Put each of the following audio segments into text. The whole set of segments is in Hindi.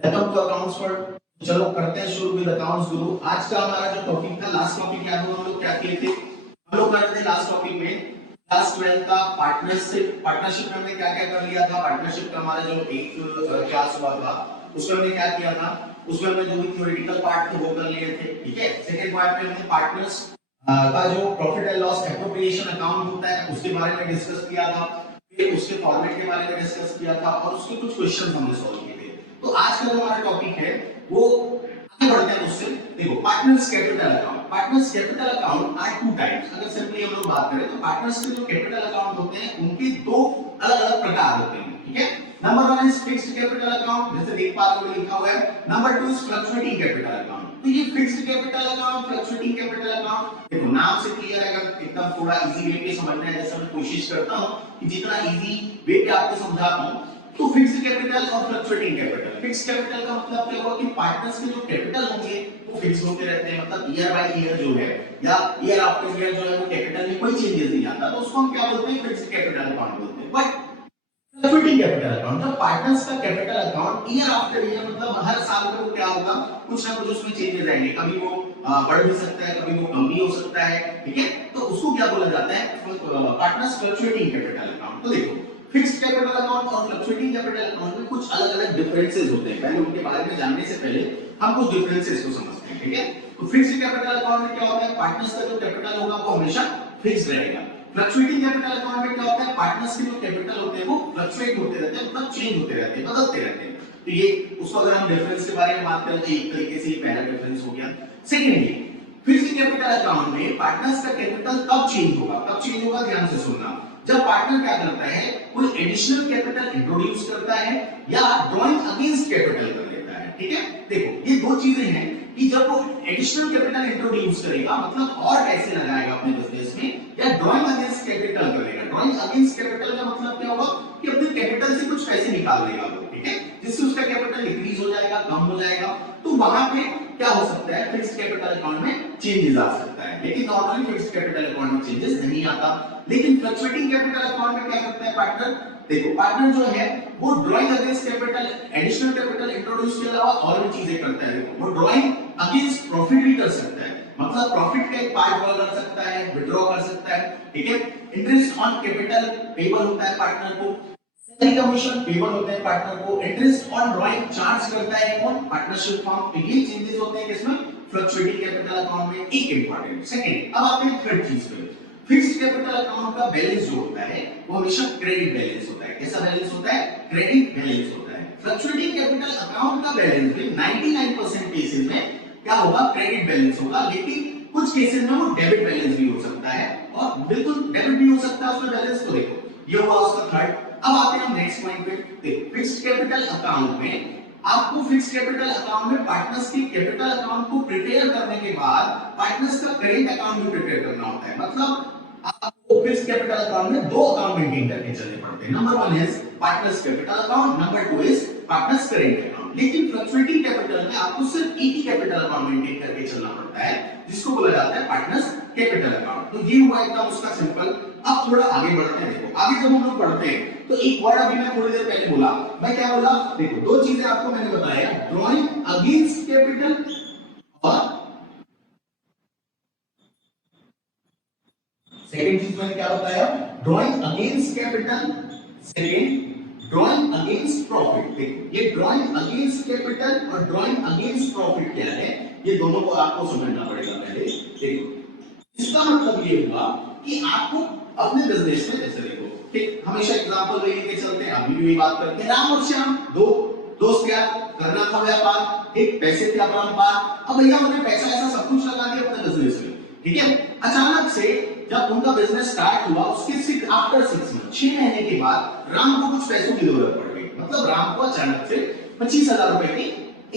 वेलकम टू अकाउंट्स पर। चलो करते हैं शुरू विद अकाउंट्स गुरु। आज का हमारा जो टॉपिक था, लास्ट टॉपिक याद हो हम लोग क्या किए थे? हम लोग कर रहे थे लास्ट टॉपिक में क्लास 12 का पार्टनरशिप। पार्टनरशिप में हमने क्या क्या कर लिया था? पार्टनरशिप का हमारा जो एक क्लास हुआ था उसमें हमने क्या किया था? उसमें हमने जो भी थ्योरेटिकल पार्ट थे वो कर लिए थे, ठीक है। सेकंड पार्ट में हमने पार्टनर्स का जो profit and loss appropriation account होता है उसके बारे में डिस्कस किया था, फिर उसके फॉर्मेट के बारे में डिस्कस किया था और उसके कुछ क्वेश्चंस हमने सॉल्व किए थे। तो आज का जो हमारा टॉपिक है वो आगे बढ़ते हैं उससे। देखो, partners capital account. Partners capital account are two types. अगर सिंपली हम लोग बात करें तो पार्टनर्स के जो कैपिटल अकाउंट होते हैं उनके दो अलग अलग प्रकार होते हैं, ठीक है। Number one is fixed capital account, जैसे देख पा रहे हो लिखा हुआ है। Number two is fluctuating capital account. तो ये fixed capital account, fluctuating capital account, देखो नाम से क्लियर है। अगर एकदम थोड़ा इजी वे पे समझना है, जैसे मैं कोशिश करता हूं कि जितना इजी वे पे आपको समझाता हूं, तो फिक्स्ड कैपिटल और फ्लक्चुएटिंग कैपिटल। फिक्स्ड कैपिटल का मतलब क्या हुआ कि पार्टनर्स के जो कैपिटल होंगे वो फिक्स होते रहते हैं, मतलब ईयर बाय ईयर जो है या ईयर आफ्टर ईयर जो है वो कैपिटल में कोई चेंजेस नहीं आता, तो उसको हम क्या बोलते हैं? फिक्स्ड कैपिटल अकाउंट बोलते हैं। बट फ्लक्चुएटिंग कैपिटल अकाउंट, जब पार्टनर्स का capital account year after year, मतलब हर साल में वो क्या होगा, कुछ ना कुछ उसमें चेंजेस आएंगे। कभी वो बढ़ भी सकता है, कभी वो कम भी हो सकता है, ठीक है। तो उसको क्या बोला जाता है? Partners fluctuating capital account. तो देखो, फिक्स्ड कैपिटल अकाउंट और फ्लक्चुएटिंग कैपिटल अकाउंट में कुछ अलग-अलग डिफरेंसेस होते हैं। पहले उनके बारे में जानने से पहले हम कुछ डिफरेंसेस को समझते हैं, ठीक है। तो फिक्स्ड कैपिटल अकाउंट में क्या होता है? पार्टनर्स का जो कैपिटल होगा वो हमेशा फिक्स्ड रहेगा। फ्लक्चुएटिंग कैपिटल अकाउंट में क्या होता है? पार्टनर्स के जो कैपिटल होते हैं वो फ्लक्चुएट होते रहते हैं, मतलब चेंज होते रहते हैं, बदलते रहते हैं। तो ये उसको अगर हम डिफरेंस के बारे में बात करें तो एक तरीके से ये पहला डिफरेंस हो गया। सेकेंडली, फिक्स्ड कैपिटल अकाउंट में पार्टनर्स का कैपिटल कब चेंज होगा? कब चेंज होगा? ध्यान से सुनना। जब पार्टनर क्या करता है, कोई एडिशनल कैपिटल इंट्रोड्यूस करता है या ड्रॉइंग अगेंस्ट कैपिटल कर लेता है, ठीक है। देखो, ये दो चीजें हैं कि जब वो एडिशनल कैपिटल इंट्रोड्यूस करेगा, मतलब और पैसे लगाएगा अपने बिजनेस में, या ड्रॉइंग अगेंस्ट कैपिटल करेगा। ड्रॉइंग अगेंस्ट कैपिटल का मतलब क्या होगा कि अपने कैपिटल से कुछ पैसे निकाल लेगा वो, ठीक है, जिससे उसका कैपिटल इंक्रीज हो जाएगा, कम हो जाएगा। तो वहां पे क्या हो सकता है? फिक्स्ड कैपिटल अकाउंट में चेंजेस आ सकता है, लेकिन नॉर्मली फिक्स्ड कैपिटल अकाउंट में चेंजेस नहीं आता। लेकिन फ्लक्चुएटिंग कैपिटल अकाउंट में क्या करता है पार्टनर? देखो, पार्टनर जो है वो drawing against capital, additional capital introduce के अलावा और भी चीजें करता है। वो ड्रॉइंग अगेंस्ट प्रॉफिट भी कर सकता है, मतलब प्रॉफिट का एक पार्ट ड्रॉ कर सकता है, विड्रॉ कर सकता है, ठीक है। इंटरेस्ट ऑन कैपिटल पेबल होता है पार्टनर को, सैलरी कमीशन पेबल होते हैं पार्टनर को, इंटरेस्ट ऑन ड्रॉइंग चार्ज करता है कौन? Partnership form. तो ये चेंजेस होते हैं किसमें? फ्लक्चुएटिंग कैपिटल अकाउंट में। एक इंपॉर्टेंट सेकंड, अब आते हैं थर्ड चीज पे। फिक्स्ड कैपिटल अकाउंट का बैलेंस जो होता है वो हमेशा क्रेडिट बैलेंस होता है। कैसा बैलेंस होता है? क्रेडिट बैलेंस होता है। फ्लक्चुएटिंग कैपिटल अकाउंट का बैलेंस भी 99% केसेस में क्या होगा? क्रेडिट बैलेंस होगा, लेकिन कुछ केसेस में वो डेबिट बैलेंस भी हो सकता है और बिल्कुल डेबिट भी हो सकता है उसमें बैलेंस। तो देखो, ये हुआ उसका थर्ड। अब आते हैं हम नेक्स्ट पॉइंट पे। देखो, फिक्स्ड कैपिटल अकाउंट में आपको फिक्स्ड कैपिटल अकाउंट में पार्टनर्स की कैपिटल अकाउंट को प्रिपेयर करने के बाद पार्टनर्स का करेंट अकाउंट भी प्रिपेयर करना होता है। मतलब आपको फिक्स्ड कैपिटल अकाउंट में दो अकाउंट मेंटेन करके चलने पड़ते हैं। Number one is partners capital account, number two is partners current account. लेकिन फ्लक्चुएटिंग कैपिटल में आपको सिर्फ एक ही कैपिटल अकाउंट मेंटेन करके चलना पड़ता है, जिसको बोला जाता है पार्टनर्स कैपिटल अकाउंट। तो ये हुआ एकदम उसका सिंपल। अब थोड़ा आगे बढ़ते हैं। देखो, आगे जब हम लोग बढ़ते हैं तो एक वर्ड अभी मैं थोड़ी देर पहले बोला, मैं क्या बोला? देखो, दो चीजें आपको मैंने बताया, ड्रॉइंग अगेंस्ट कैपिटल और सेकंड चीज मैंने क्या बताया? Drawing against capital, second drawing against profit. देखो, ये ड्रॉइंग अगेंस्ट कैपिटल और ड्रॉइंग अगेंस्ट प्रॉफिट क्या है, ये दोनों को आपको समझना पड़ेगा पहले। देखो, इसका मतलब ये हुआ कि आपको अपने बिजनेस में, जैसे देखो, ठीक, हमेशा एग्जांपल लेके चलते हैं, अभी भी बात करते हैं। राम और श्याम दो दोस्त, क्या करना था व्यापार, एक पैसे थे अपरंपार। अब भैया उन्होंने पैसा ऐसा सब कुछ लगा दिया अपने बिजनेस में, ठीक है। अचानक से जब उनका बिजनेस स्टार्ट हुआ, उसके आफ्टर 6 मंथ, 6 महीने के बाद राम को कुछ पैसों की जरूरत पड़ गई। मतलब राम को अचानक से 25,000 रुपए की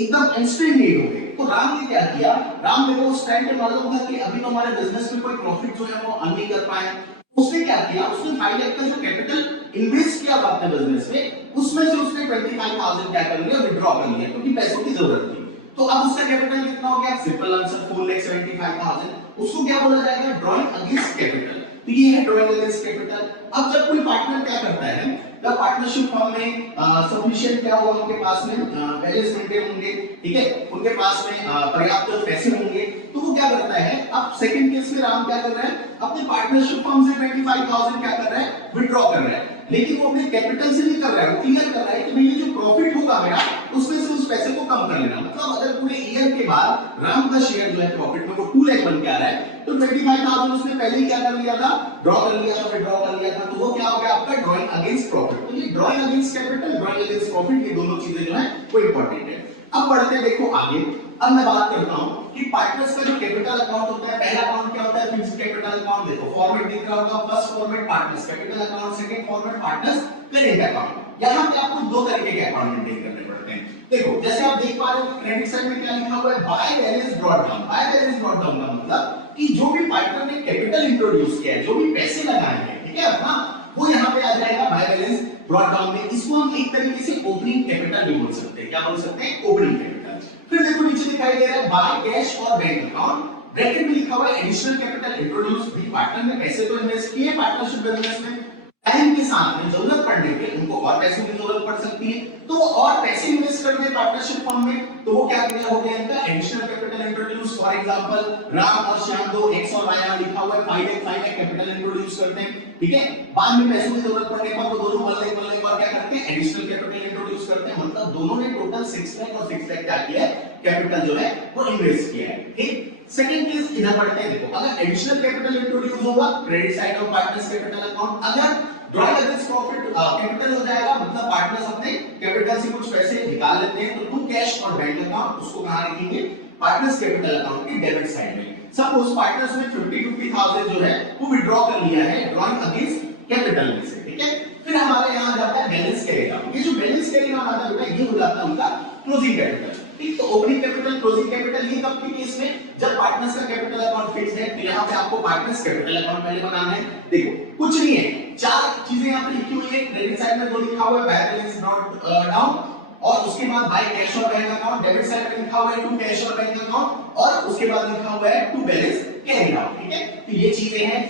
एकदम इंस्टेंट नीड हो गई। तो राम ने क्या किया? राम देखो, उस टाइम पे मालूम था कि अभी तो हमारे बिजनेस में कोई प्रॉफिट जो है वो अर्न नहीं कर पाए। उसने क्या किया? उसने 5 लाख का जो कैपिटल इन्वेस्ट किया था अपने बिजनेस में, उसमें से उसने 25,000 क्या कर लिया? विड्रॉ कर लिया, क्योंकि पैसों की जरूरत थी। तो अब उसका कैपिटल कितना हो गया? Simple answer 4,75,000। उसको क्या बोला जाएगा? Drawing against capital. तो ये है ड्रॉइंग अगेंस्ट कैपिटल। अब जब कोई पार्टनर क्या करता है, जब पार्टनरशिप फॉर्म में सफिशिएंट क्या होगा, उनके पास में बैलेंस मेंटेन होंगे, ठीक है, उनके पास में पर्याप्त पैसे होंगे, तो वो क्या करता है, अब सेकंड केस में राम क्या कर रहा है, अपने पार्टनरशिप फॉर्म से 25,000 क्या कर रहा है, विथड्रॉ कर रहा है, लेकिन वो अपने कैपिटल से नहीं कर रहा है, वो क्लियर कर रहा है कि भाई ये जो प्रॉफिट होगा मेरा उसमें से उस पैसे को कम कर लेना। मतलब अगर पूरे ईयर के बाद राम का शेयर जो है प्रॉफिट में वो 2 लाख बन के आ रहा है, तो 25,000 उसने पहले ही क्या कर लिया था, ड्रॉ कर लिया था, विथड्रॉ कर लिया था, तो वो क्या हो गया आपका ड्रॉइंग अगेंस्ट प्रॉफिट। तो ये drawing against capital, drawing against profit, ये दोनों चीजें जो है वो इंपॉर्टेंट है। अब बढ़ते हैं देखो आगे। अब मैं बात करता हूं कि पार्टनर्स का जो कैपिटल अकाउंट होता है, पहला अकाउंट क्या होता है, फिक्स्ड कैपिटल अकाउंट। देखो फॉर्मेट दिख रहा होगा, first format partners capital account, second format partners current account. यहां पे आपको दो तरीके के अकाउंट मेंटेन करने पड़ते हैं। देखो जैसे आप देख पा रहे हो क्रेडिट साइड में क्या लिखा हुआ है, bye balance brought down. Bye balance brought down का मतलब कि जो भी पार्टनर ने कैपिटल इंट्रोड्यूस किया है, जो भी पैसे लगाए हैं, ठीक है अपना, वो यहां पे आ जाएगा बाय बैलेंस ब्रॉट डाउन में। इसको हम एक तरीके से ओपनिंग कैपिटल भी बोल सकते हैं। क्या बोल सकते हैं, ओपनिंग कैपिटल। फिर देखो नीचे दिखाई दे रहा है बाय कैश और बैंक अकाउंट, ब्रैकेट में लिखा हुआ है एडिशनल कैपिटल इंट्रोड्यूस। भी पार्टनर ने पैसे तो इन्वेस्ट किए पार्टनरशिप बिजनेस में, टाइम के साथ में जरूरत पड़ने पे उनको और पैसों की जरूरत पड़ सकती है, तो वो और पैसे इन्वेस्ट कर दे पार्टनरशिप फंड में, तो वो क्या हो गया इनका additional capital introduce. For example Ram और श्याम दो एक्स और वाई यहां लिखा हुआ है 5 लाख कैपिटल इंट्रोड्यूस करते हैं, ठीक है, बाद में पैसों की जरूरत पड़ने पर वो दोनों मिलने और क्या करते हैं, एडिशनल कैपिटल इंट्रोड्यूस करते हैं। मतलब दोनों ने टोटल 6 लाख और 6 लाख क्या किया है, कैपिटल जो है वो इन्वेस्ट किया है। ठीक, सेकंड केस इधर पढ़ते हैं। देखो अगर एडिशनल कैपिटल इंट्रोड्यूस होगा credit side of partners capital account, अगर ड्रॉइंग अगेंस्ट प्रॉफिट कैपिटल हो जाएगा, मतलब पार्टनर्स अपने कैपिटल से कुछ पैसे निकाल लेते हैं, तो टू कैश और बैंक अकाउंट उसको कहां लिखेंगे, पार्टनर्स कैपिटल अकाउंट के डेबिट साइड में। सपोज पार्टनर्स ने 50,000 जो है वो विथड्रॉ कर लिया है ड्रॉइंग अगेंस्ट कैपिटल में से, ठीक है। फिर हमारे यहां जाता है बैलेंस कैरी अकाउंट। ये जो बैलेंस कैरी अकाउंट आता है ये हो जाता है उनका क्लोजिंग कैपिटल। ठीक, तो ओपनिंग कैपिटल, क्लोजिंग कैपिटल, ये कब के केस में, जब पार्टनर्स का कैपिटल अकाउंट फिक्स है, तो यहां पे आपको पार्टनर्स कैपिटल अकाउंट पहले बनाना है। देखो कुछ नहीं है, चार चीजें यहां पे लिखी हुई है, क्रेडिट साइड में दो लिखा हुआ है बाय बैलेंस ब्रॉट डाउन, और उसके बाद बाय कैश और बैंक अकाउंट, डेबिट साइड में लिखा हुआ है टू कैश और बैंक अकाउंट, और उसके बाद लिखा हुआ है टू बैलेंस कैरी अकाउंट, ठीक है। तो ये चीजें हैं।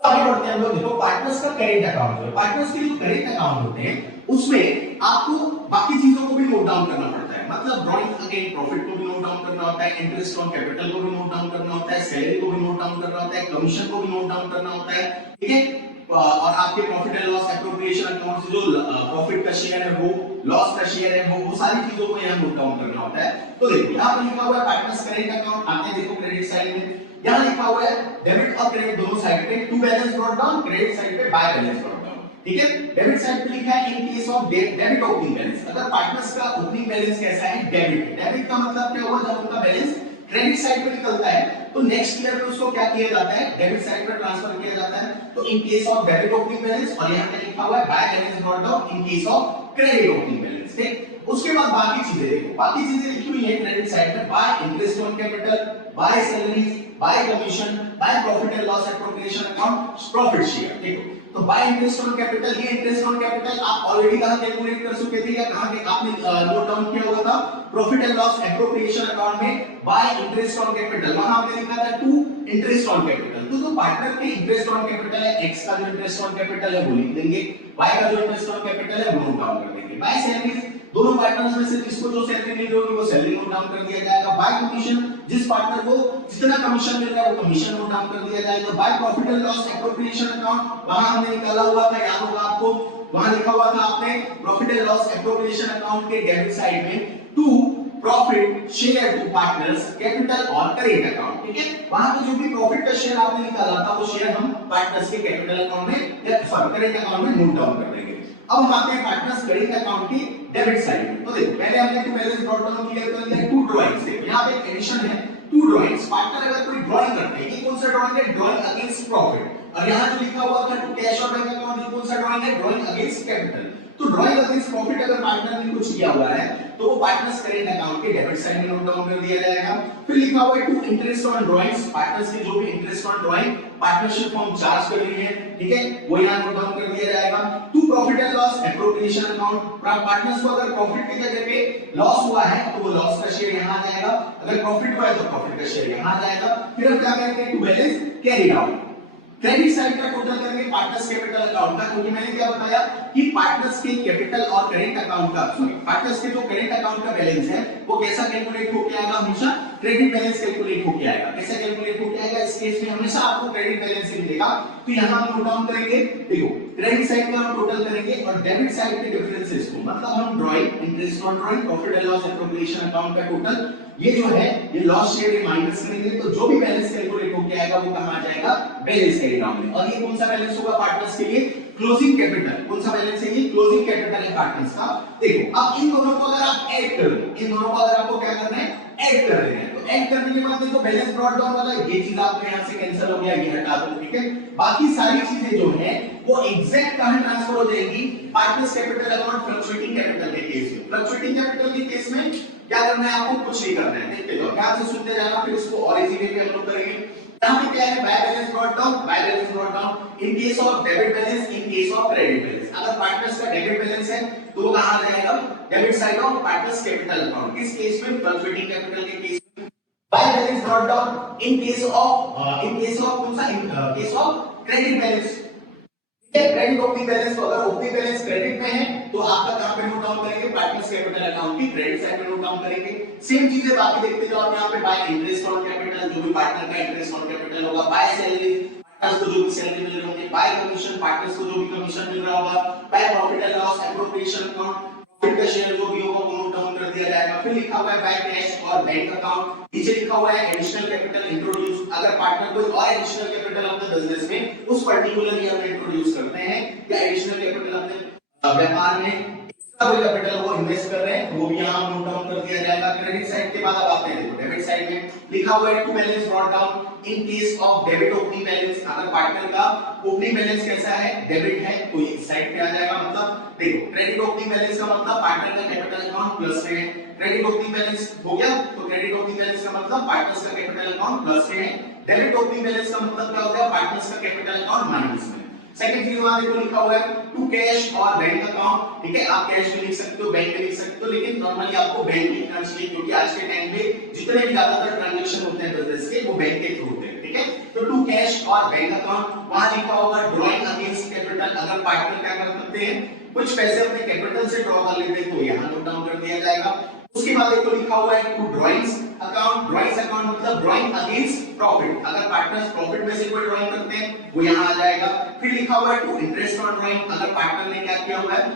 आगे बढ़ते हैं हम लोग। देखो पार्टनर्स का करेंट अकाउंट है, पार्टनर्स के जो करेंट अकाउंट होते हैं उसमें आपको बाकी चीजों को भी नोट डाउन करना पड़ता है। मतलब ड्रॉइंग अगेन प्रॉफिट को भी नोट डाउन करना होता है, इंटरेस्ट ऑन कैपिटल को भी नोट डाउन करना होता है, सैलरी को भी नोट डाउन करना होता है, कमीशन को भी नोट डाउन करना होता है, ठीक है। और आपके profit and loss appropriation account से जो प्रॉफिट का शेयर है वो, लॉस का शेयर है वो सारी चीजों को यहां नोट डाउन करना होता है। तो देखो यहां पे लिखा हुआ है पार्टनर्स करेंट अकाउंट, आगे देखो क्रेडिट साइड में यहां लिखा हुआ है डेबिट और क्रेडिट दोनों साइड पे to balance brought down, credit side पे बाय बैलेंस ब्रॉट डाउन, ठीक है। डेबिट साइड पे लिखा है in case of debit opening balance. अगर पार्टनर्स का ओपनिंग बैलेंस कैसा है, डेबिट। डेबिट का मतलब क्या हुआ, जब उनका बैलेंस क्रेडिट साइड पे निकलता है तो नेक्स्ट ईयर में उसको क्या किया जाता है, डेबिट साइड पे ट्रांसफर किया जाता है। तो इन case of debit opening balance, और यहां पे लिखा हुआ है bye balance brought down in case of credit opening balance, ठीक। उसके बाद बाकी चीजें देखो, बाकी चीजें लिखी हुई है क्रेडिट साइड में by interest on capital, by salaries, by commission, by profit and loss appropriation account, profit share, देखो। तो बाय इंटरेस्ट ऑन कैपिटल, ये इंटरेस्ट ऑन कैपिटल आप ऑलरेडी कहां कैलकुलेट कर चुके थे या कहां के आपने नोट डाउन किया हुआ था, profit and loss appropriation account में बाय इंटरेस्ट ऑन कैपिटल, वहां हमने लिखा था टू इंटरेस्ट ऑन कैपिटल। तो जो पार्टनर के इंटरेस्ट ऑन कैपिटल है, एक्स का जो इंटरेस्ट ऑन कैपिटल है वो लिख देंगे, वाई का जो इंटरेस्ट ऑन कैपिटल है वो नोट डाउन कर देंगे। बाय सैलरीज, दोनों पार्टनर्स में से जिसको जो सैलरी मिल रही होगी वो सैलरी नोट डाउन कर दिया जाएगा। बाय कमीशन, जिस पार्टनर को जितना कमीशन मिल रहा है वो कमीशन नोट डाउन कर दिया जाएगा। Bye profit and loss appropriation account, वहां हमने निकाला हुआ था, याद होगा आपको, वहां लिखा हुआ था आपने profit and loss appropriation account के डेबिट साइड में to profit share to partners capital और करेंट अकाउंट, ठीक है। वहां पे जो भी प्रॉफिट का शेयर आपने निकाला था वो शेयर हम पार्टनर्स के कैपिटल अकाउंट में या सॉरी करेंट अकाउंट में नोट डाउन कर देंगे। अब हम आते हैं पार्टनर्स करेंट अकाउंट की डेबिट साइड में। तो देखो पहले हमने to balance brought down clear कर लिया, टू ड्राइंग्स है, यहां पे एक एडिशन है, टू ड्राइंग्स। पार्टनर अगर कोई ड्राइंग करते हैं, ये कौन सा ड्राइंग है, ड्राइंग अगेंस्ट प्रॉफिट, और यहां जो लिखा हुआ था टू कैश और बैंक अकाउंट, ये कौन सा ड्राइंग है, ड्राइंग अगेंस्ट कैपिटल। तो ड्राइंग अगेंस्ट प्रॉफिट अगर पार्टनर ने कुछ किया हुआ है तो वो पार्टनर्स करेंट अकाउंट के डेबिट साइड में नोट डाउन कर दिया जाएगा। फिर लिखा हुआ है to interest on drawings, partners की जो भी interest on drawing partnership firm charge कर रही है, ठीक है, वो यहां नोट डाउन कर दिया जाएगा। To profit and loss appropriation account, partners को अगर प्रॉफिट की जगह पे लॉस हुआ है तो वो लॉस का शेयर यहां आ जाएगा, अगर प्रॉफिट हुआ है तो प्रॉफिट का शेयर यहां आ जाएगा। फिर हम क्या करेंगे, to balance carry out, credit side का टोटल करेंगे पार्टनर्स कैपिटल अकाउंट का, क्योंकि मैंने क्या बताया कि पार्टनर्स के कैपिटल और करेंट अकाउंट का, सॉरी पार्टनर्स के जो करेंट अकाउंट का बैलेंस है वो कैसा कैलकुलेट होके आएगा, हमेशा क्रेडिट बैलेंस कैलकुलेट होके आएगा। कैसा कैलकुलेट होके आएगा, इस केस में हमेशा आपको क्रेडिट बैलेंस ही मिलेगा। तो यहां हम नोट डाउन करेंगे, देखो क्रेडिट साइड का हम टोटल करेंगे और डेबिट साइड के डिफरेंसेस को, मतलब हम drawing, interest on drawing, profit and loss appropriation account का टोटल ये जो है ये लॉस शेयर माइनस करेंगे, तो जो भी बैलेंस कैलकुलेट होके आएगा वो कहां आ जाएगा, बैलेंस के अकाउंट में। और ये कौन सा बैलेंस होगा पार्टनर्स के लिए, क्लोजिंग कैपिटल। कौन सा बैलेंस है ये, क्लोजिंग कैपिटल है पार्टनर्स का। देखो अब इन दोनों को अगर आप ऐड कर लो, इन दोनों को अगर आपको क्या करना है, ऐड कर देना है, तो ऐड करने के बाद देखो बैलेंस ब्रॉट डाउन वाला ये चीज आपके यहां से कैंसिल हो गया, ये हटा दो, ठीक है। बाकी सारी चीजें जो है वो एग्जैक्ट कहां ट्रांसफर हो जाएगी, partners capital account fluctuating capital के केस में। फ्लक्चुएटिंग कैपिटल के केस में क्या करना है, आपको कुछ नहीं करना है, देखते जाओ, ध्यान से सुनते जाना, फिर इसको और इजी वे में हम लोग करेंगे। यहां पे क्या है, bye balance brought down, bye balance brought down in case of debit balance, in case of credit balance. अगर पार्टनर्स का डेबिट बैलेंस है तो वो कहां आ जाएगा, debit side of partners capital account. किस केस में, फ्लक्चुएटिंग कैपिटल के केस में। Bye balance brought down in case of कौन सा, इन case of credit balance. Credit opening balance, तो अगर ओपनिंग बैलेंस क्रेडिट में है तो आपका कहां पे नोट डाउन करेंगे, पार्टनर्स कैपिटल अकाउंट की क्रेडिट साइड में नोट डाउन करेंगे। सेम चीजें बाकी देखते जाओ आप, यहां पे बाय इंटरेस्ट ऑन कैपिटल, जो भी पार्टनर का इंटरेस्ट ऑन कैपिटल होगा, बाय सैलरी, पार्टनर्स को जो भी सैलरी मिल रही होगी, बाय कमीशन, पार्टनर्स को जो भी कमीशन मिल रहा होगा, bye profit and loss appropriation account, profit का शेयर जो भी होगा वो नोट डाउन कर दिया जाएगा। फिर लिखा हुआ है बाय कैश और बैंक अकाउंट, नीचे लिखा हुआ है एडिशनल कैपिटल इंट्रोड्यूस, अगर पार्टनर कोई और एडिशनल कैपिटल अपने बिजनेस में उस पर्टिकुलर ईयर में इंट्रोड्यूस करते हैं, या एडिशनल कैपिटल अपने व्यापार में एक्स्ट्रा कोई कैपिटल वो इन्वेस्ट कर रहे हैं, वो भी यहां नोट डाउन कर दिया जाएगा। क्रेडिट साइड के बाद अब आते हैं डेबिट साइड में, लिखा हुआ है to balance brought down in case of debit opening balance. अगर पार्टनर का ओपनिंग बैलेंस कैसा है, डेबिट है, तो इस साइड पे आ जाएगा। मतलब देखो क्रेडिट ओपनिंग बैलेंस का मतलब पार्टनर का कैपिटल अकाउंट प्लस में है, क्रेडिट ओपनिंग बैलेंस हो गया तो क्रेडिट ओपनिंग बैलेंस का मतलब पार्टनर्स का कैपिटल अकाउंट प्लस में है, डेबिट ओपनिंग बैलेंस का मतलब क्या होता है, पार्टनर्स का कैपिटल अकाउंट माइनस में। सेकंड चीज वहां देखो लिखा हुआ है टू कैश और बैंक अकाउंट, ठीक है, आप कैश में लिख सकते हो, बैंक में लिख सकते हो, लेकिन नॉर्मली आपको बैंक लिखना चाहिए, क्योंकि आज के टाइम पे जितने भी ज्यादातर ट्रांजैक्शन होते हैं बिजनेस के वो बैंक के थ्रू होते हैं, ठीक है। तो टू कैश और बैंक अकाउंट, वहां लिखा होगा ड्रॉइंग अगेंस्ट कैपिटल, अगर पार्टनर क्या कर सकते हैं, कुछ पैसे अपने कैपिटल से ड्रॉ कर लेते हैं तो यहां नोट डाउन कर दिया जाएगा। उसके बाद देखो लिखा हुआ है to drawings account, drawings account मतलब ड्राइंग अगेंस्ट प्रॉफिट, अगर पार्टनर्स प्रॉफिट में से कोई ड्राइंग करते हैं वो यहां आ जाएगा। फिर लिखा हुआ है टू इंटरेस्ट ऑन ड्राइंग, अगर पार्टनर ने क्या किया हुआ है,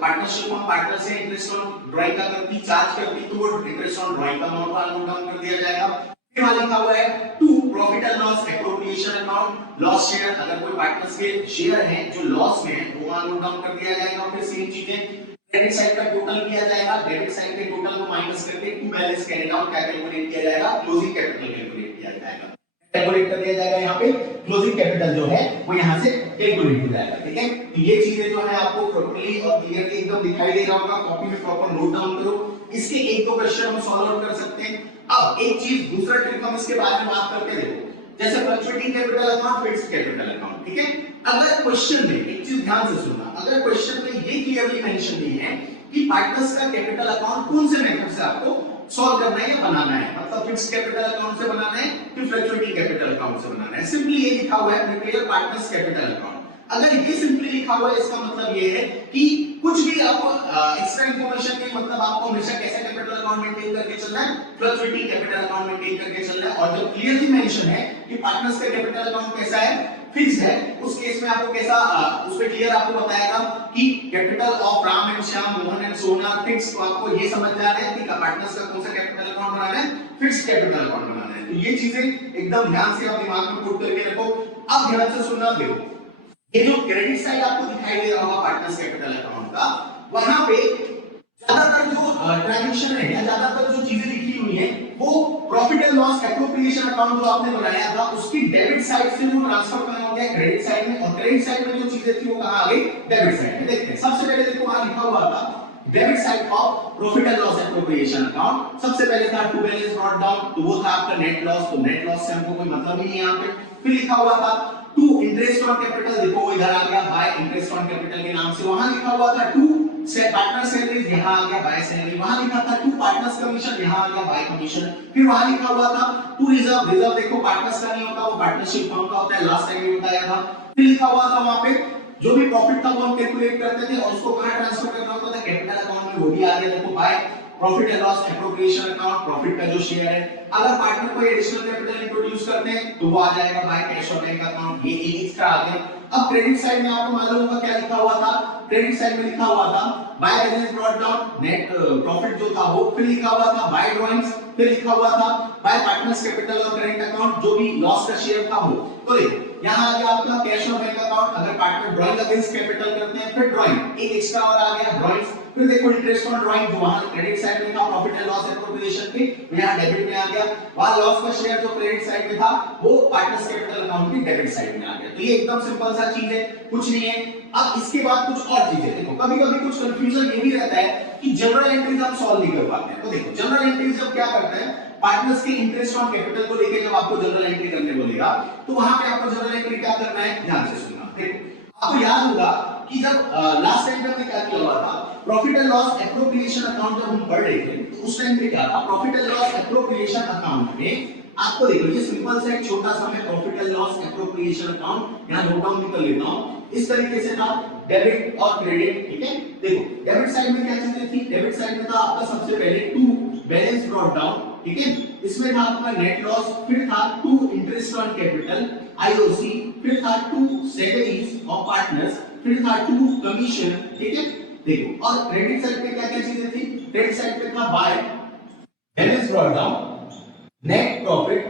पार्टनरशिप में पार्टनर से इंटरेस्ट ऑन ड्राइंग का करती, चार्ज करती, तो वो इंटरेस्ट ऑन ड्राइंग का अमाउंट नोट डाउन कर दिया जाएगा। फिर वहां लिखा हुआ है to profit and loss appropriation account, loss share, अगर कोई पार्टनर्स के शेयर हैं जो लॉस में है वो वहां नोट डाउन कर दिया जाएगा। फिर सेम चीजें क्रेडिट साइड का टोटल किया जाएगा, डेबिट साइड के टोटल को माइनस करके टू बैलेंस कैरिड आउट क्या कैलकुलेट किया जाएगा, क्लोजिंग कैपिटल कैलकुलेट किया जाएगा, कैलकुलेट कर दिया जाएगा। यहाँ पे क्लोजिंग कैपिटल जो है वो यहाँ से कैलकुलेट हो जाएगा, ठीक है। तो ये चीजें जो है आपको प्रॉपर्ली और क्लियरली एकदम दिखाई दे रहा होगा, कॉपी में प्रॉपर नोट डाउन करो। इसके एक दो क्वेश्चन हम सॉल्व आउट कर सकते हैं। अब एक चीज दूसरा ट्रिक हम इसके बारे में बात करके देखो, जैसे fluctuating capital account, fixed capital account, ठीक है। अगर क्वेश्चन में एक चीज ध्यान से सुनना, अगर क्वेश्चन में ये क्लियरली मेंशन नहीं है कि पार्टनर्स का कैपिटल अकाउंट कौन से मेथड से आपको सॉल्व करना है या बनाना है, मतलब फिक्स्ड कैपिटल अकाउंट से बनाना है कि फ्लक्चुएटिंग कैपिटल अकाउंट से बनाना है, सिंपली ये लिखा हुआ है प्रिपेयर पार्टनर्स कैपिटल अकाउंट। अगर ये सिंपली लिखा हुआ है इसका मतलब ये है कि कुछ भी आपको एक्स्ट्रा इंफॉर्मेशन नहीं, मतलब आपको हमेशा कैसा कैपिटल अकाउंट मेंटेन करके चलना है, फ्लक्चुएटिंग कैपिटल अकाउंट मेंटेन करके चलना है। और जब क्लियरली मेंशन है कि पार्टनर्स का कैपिटल अकाउंट कैसा है, फिक्स है, उस केस में आपको कैसा उस पे क्लियर आपको बताएगा कि capital of Ram and Shyam, Mohan and सोना फिक्स, तो आपको ये समझ जा रहा है कि पार्टनर्स का कौन सा कैपिटल अकाउंट बनाना है, फिक्स्ड कैपिटल अकाउंट बनाना है। तो ये चीजें एकदम ध्यान से आप दिमाग में पुट करके रखो। अब ध्यान से सुनना, देखो ये जो क्रेडिट साइड आपको दिखाई दे रहा होगा पार्टनर्स कैपिटल अकाउंट का, वहां पे ज्यादातर जो ट्रांजैक्शन है या ज्यादातर जो चीजें लिखी हुई है वो profit and loss appropriation account जो आपने बनाया था उसकी डेबिट साइड से वो ट्रांसफर करना हो गया क्रेडिट साइड में, और क्रेडिट साइड में जो चीजें थी वो कहां आ गई, डेबिट साइड में। देखते हैं, सबसे पहले देखो वहां लिखा हुआ था debit side of profit and loss appropriation account, सबसे पहले था टू बैलेंस ब्रॉट डाउन, तो वो था आपका नेट लॉस, तो नेट लॉस से हमको कोई मतलब ही नहीं यहां पे। फिर लिखा हुआ था टू इंटरेस्ट ऑन कैपिटल, देखो वो इधर आ गया बाय इंटरेस्ट ऑन कैपिटल के नाम से, वहां लिखा हुआ था टू पार्टनर सैलरीज, यहाँ आ गया बाय सैलरी, वहां लिखा था टू पार्टनर्स कमीशन, यहाँ आ गया बाय कमीशन, फिर वहां लिखा हुआ था टू रिजर्व, रिजर्व देखो पार्टनर्स का नहीं होता, वो पार्टनरशिप फर्म का होता है, लास्ट टाइम भी बताया था। फिर लिखा हुआ था वहां पे जो भी प्रॉफिट था वो हम कैलकुलेट करते थे और उसको कहां ट्रांसफर करना होता था, कैपिटल अकाउंट में, वो भी आ गया देखो bye profit and loss appropriation account, profit का जो शेयर है, अगर पार्टनर कोई एडिशनल कैपिटल इंट्रोड्यूस करते हैं तो वो आ जाएगा बाय कैश और बैंक अकाउंट, ये एक एक्स्ट्रा आ गया। अब क्रेडिट साइड में आपको मालूम होगा क्या लिखा हुआ था, क्रेडिट साइड में लिखा हुआ था bye balance brought down net profit जो था वो, फिर लिखा हुआ था बाय ड्राइंग्स, फिर लिखा हुआ था बाय पार्टनर्स कैपिटल और करेंट अकाउंट जो भी लॉस का शेयर था वो। तो यहां आ गया आपका कैश और बैंक अकाउंट, अगर पार्टनर ड्राइंग अगेंस्ट कैपिटल करते हैं, फिर ड्राइंग एक एक्स्ट्रा और आ गया ड्राइंग्स, फिर देखो इंटरेस्ट ऑन ड्राइंग जो वहां क्रेडिट साइड में था प्रॉफिट एंड लॉस एप्रोप्रिएशन के, यहां डेबिट में आ गया, वहां लॉस का शेयर जो क्रेडिट साइड में था वो पार्टनर्स कैपिटल अकाउंट की डेबिट साइड में आ गया। तो ये एकदम सिंपल सा चीज है, कुछ नहीं है। अब इसके बाद कुछ और चीजें देखो, कभी-कभी कुछ कंफ्यूजन ये भी रहता है कि जनरल एंट्रीज हम सॉल्व नहीं कर पाते हैं। तो देखो जनरल एंट्रीज जब क्या करते हैं, पार्टनर्स के इंटरेस्ट ऑन कैपिटल को लेके जब आपको जनरल एंट्री करने बोलेगा तो वहां पे आपको जनरल एंट्री क्या करना है, ध्यान से सुनना। देखो आपको याद होगा कि जब लास्ट टाइम हमने क्या किया हुआ था, profit and loss appropriation account जब हम पढ़ रहे थे तो उस टाइम पे क्या था, profit and loss appropriation account में आपको देखो ये सिंपल सा एक छोटा सा मैं profit and loss appropriation account यहां नोट डाउन भी कर लेता हूं, इस तरीके से था डेबिट और क्रेडिट, ठीक है। देखो डेबिट साइड में क्या चीजें थी, डेबिट साइड में था आपका सबसे पहले टू बैलेंस ब्रॉट डाउन, ठीक है, इसमें था आपका नेट लॉस, फिर था to interest on capital IOC, फिर था टू सैलरीज ऑफ पार्टनर्स, फिर था टू कमीशन, ठीक है। देखो और क्रेडिट साइड पे क्या क्या चीजें थी, क्रेडिट साइड पे था bye balance brought down net profit,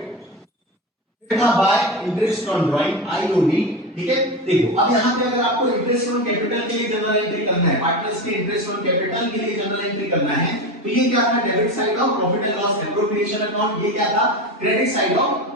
फिर था bye interest on drawing IOD, ठीक है। देखो अब यहां पे अगर आपको इंटरेस्ट ऑन कैपिटल के लिए जनरल एंट्री करना है, पार्टनर्स के इंटरेस्ट ऑन कैपिटल के लिए जनरल एंट्री करना है, तो ये क्या था, debit side of profit and loss appropriation account, ये क्या था, credit side of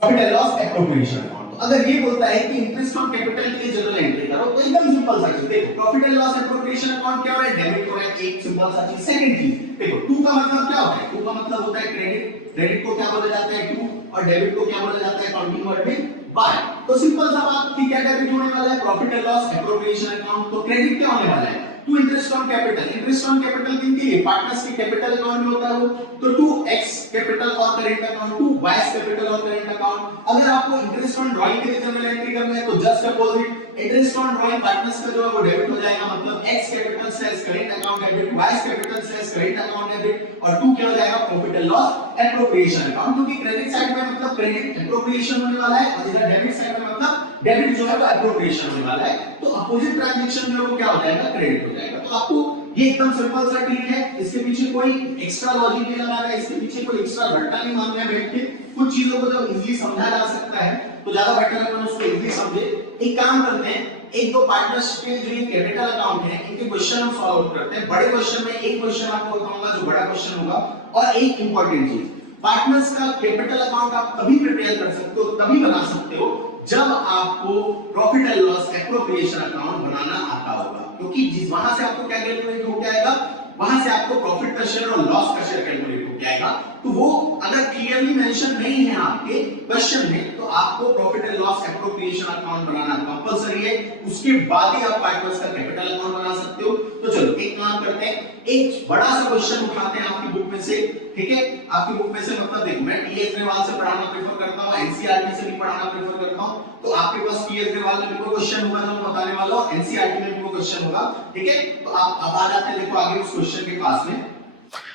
profit and loss appropriation account. तो अगर ये बोलता है कि इंटरेस्ट ऑन कैपिटल के लिए जनरल एंट्री करो तो एकदम सिंपल सा चीज, देखो profit and loss appropriation account क्या हो रहा है, डेबिट हो रहा है, एक सिंपल सा चीज। सेकंड चीज देखो टू का मतलब क्या होता है, टू का मतलब होता है क्रेडिट, क्रेडिट को क्या बोला जाता है टू, और डेबिट को क्या बोला जाता है अकाउंटिंग वर्ड में बाय। तो सिंपल सा बात कि क्या डेबिट होने वाला है, profit and loss appropriation account, तो क्रेडिट क्या होने वाला है, to interest on capital, interest on capital किनके लिए, पार्टनर्स के कैपिटल अकाउंट में होता है वो, तो टू एक्स कैपिटल और current account, to Y capital और करेंट अकाउंट। अगर आपको इंटरेस्ट ऑन ड्राइंग के लिए जनरल एंट्री करना है तो just opposite, interest on drawing partners का जो है वो डेबिट हो जाएगा, मतलब X capital slash current account debit, Y capital slash current account debit, और टू क्या हो जाएगा, profit and loss appropriation account, क्योंकि क्रेडिट साइड में मतलब क्रेडिट एप्रोप्रिएशन होने वाला है और इधर डेबिट साइड में मतलब डेबिट जो है वो एप्रोप्रिएशन होने वाला है, तो अपोजिट ट्रांजैक्शन जो है वो क्या हो जाएगा, क्रेडिट हो जाएगा। तो आपको ये एकदम सिंपल सा ट्रिक है, इसके पीछे कोई एक्स्ट्रा लॉजिक नहीं लगाना है, इसके पीछे कोई एक्स्ट्रा रट्टा नहीं मारना है बैठ के, कुछ चीजों को जब इजीली समझा जा सकता है तो ज्यादा बेटर है अपन उसको इजीली समझे। एक काम करते हैं, एक दो पार्टनर्स के जो ये कैपिटल अकाउंट है इनके क्वेश्चन हम सॉल्व करते हैं। बड़े क्वेश्चन में एक क्वेश्चन आपको बताऊंगा जो बड़ा क्वेश्चन होगा, और एक इंपॉर्टेंट चीज, पार्टनर्स का कैपिटल अकाउंट आप तभी प्रिपेयर कर सकते हो, तभी बना सकते हो जब आपको profit and loss appropriation account बनाना आता होगा, क्योंकि जिस वहां से आपको क्या कैलकुलेट हो जाएगा, वहां से आपको प्रॉफिट का शेयर और लॉस का शेयर कैलकुलेट हो जाएगा। तो वो अगर क्लियरली मेंशन नहीं है आपके क्वेश्चन में तो आपको profit and loss appropriation account banana compulsory है, उसके बाद ही आप पार्टनर्स का कैपिटल अकाउंट बना सकते हो। तो चलो एक काम करते हैं, एक बड़ा सा क्वेश्चन उठाते हैं आपकी बुक में से, ठीक है, आपकी बुक में से, मतलब देखो मैं टीएस ग्रेवाल से पढ़ाना प्रेफर करता हूं, एनसीईआरटी से भी पढ़ाना प्रेफर करता हूं, तो आपके पास टीएस ग्रेवाल में भी कोई क्वेश्चन होगा जो मैं बताने वाला हूं, एनसीईआरटी में भी कोई क्वेश्चन होगा, ठीक है। तो आप अब आ जाते हैं देखो आगे उस क्वेश्चन के पास में।